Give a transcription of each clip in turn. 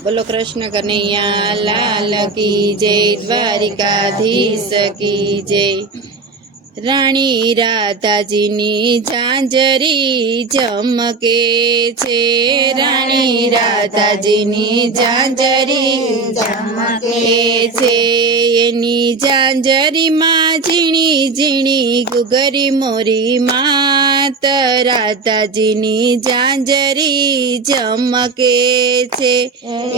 बोलो कृष्ण कन्हैया लाल की जय, द्वारिकाधीश की जय। राणी राधाजीनी झांझरी झमके छे, राणी राधाजीनी झांझरी झमके छे। एनी झांझरी मां झीणी झीणी गुगरी मोरी मात, राधाजीनी झांझरी झमके छे।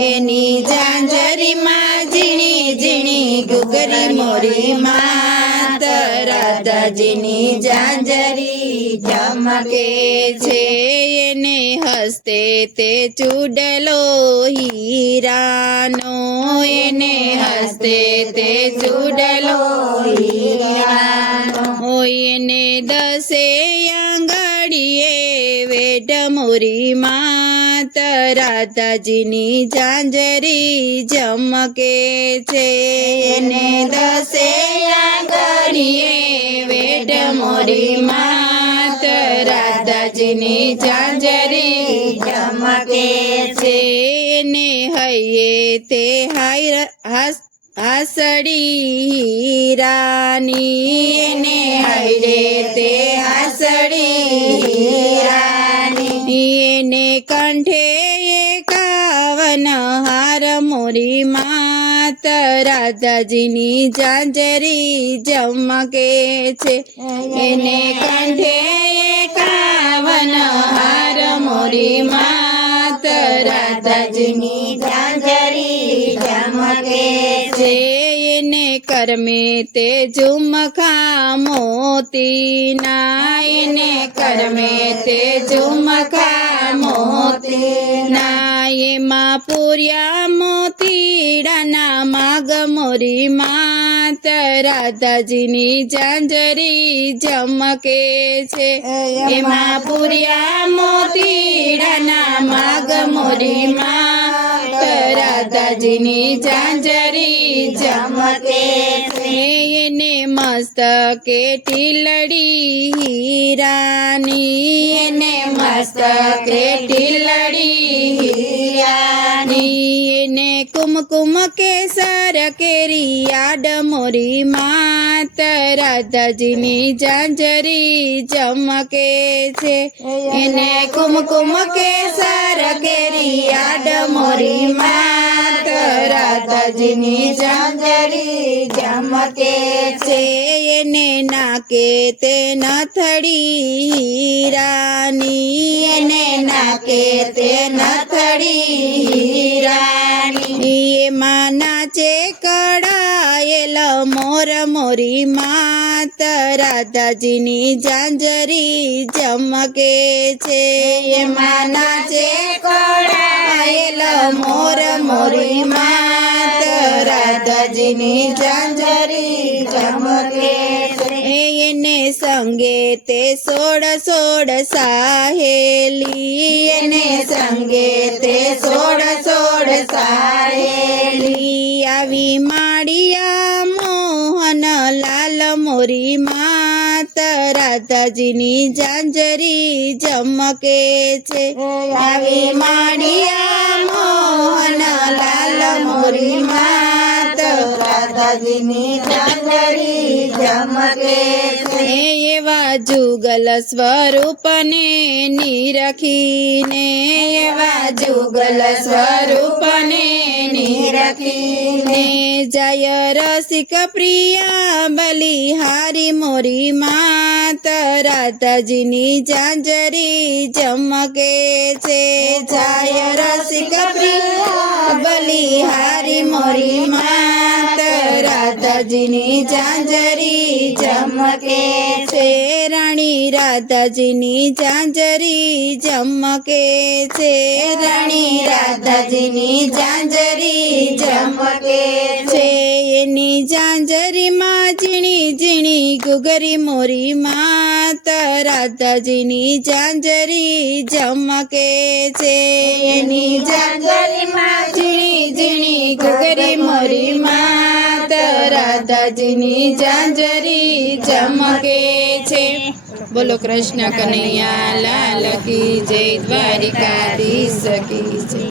एनी झांझरी मां झीणी झीणी गुगरी मोरी मात, राधाजीनी झांझरी झमके छे। एने हस्ते ते चूडलो हीरानो, एने हस्ते ते चूडलो हीरानो। एने दसे आंगळीए वेड मोरी मात, राधाजीनी झांझरी झमके छे। एने दसे आंगळीए वेड मोरी मात, राधाजीनी झांझरी झमके छे। एने हये ते हासड़ी हीरानी, एने हये ते हासड़ी हीरानी। एने कंठे एकावन हार मोरी मात, राधाजीनी झांझरी झमके छे। एने कंठे एकावन हार मोरी मात, राधाजीनी झांझरी झमके छे। एने करमे ते झुमखा मोतीना, एने करमे ते झुमखा मोतीना। एमा पूर्या मोतीडाना माग मोरी मात, राधाजीनी झांझरी झमके छे। एमा पूर्या मोतीडाना माग मोरी मात, राधाजीनी झांझरी झमके छे। एने मस्तके टीलड़ी हीरानी, एने मस्तके टीलड़ी हीरानी। एने कुमकुम केसर केरी याड मोरी मात, राधाजीनी झांझरी झमके छे। एने कुमकुम केसर केरी याड मोरी मात, राधाजीनी झांझरी झमके छे। एने नाके ते नथड़ी हीरानी, एने नाके ते नथड़ी हीरानी। एमा नाचे कड़ायेल मोर मोरी मात, राधाजीनी झांझरी झमके छे। एमा नाचे कड़ायेल मोर मोरी मात, राधाजीनी झांझरी झमके छे। एने संगे ते सोड़ सोड़ साहेली, एने संगे ते सोड़ सोड़ साहेली। आवी माड़िया मोहन लाल मोरी मात, राधाजीनी झांझरी झमके छे। आवी माड़िया मोहन लाल मोरी मात, राधाजीनी झांझरी झमके छे। एवा जुगल स्वरूपने निरखीने, एवा जुगल स्वरूपने निरखीने। जय रसिक प्रिया बलिहारी मोरी मात, राधाजीनी झांझरी झमके छे। जय रसिक प्रिया बलिहारी मोरी मात, राधाजीनी झांझरी झमके छे। राणी राधाजीनी झांझरी झमके छे, राणी राधाजीनी झांझरी झमके छे। एनी झांझरी मां झीणी झीणी गुगरी मोरी मात, राधाजीनी झांझरी झमके छे। एनी झांझरी मां झीणी झीणी गुगरी मोरी मात, राधाजीनी झांझरी झमके छे। बोलो कृष्ण कन्हैया लाल की जय, द्वारिकाधीश की जय।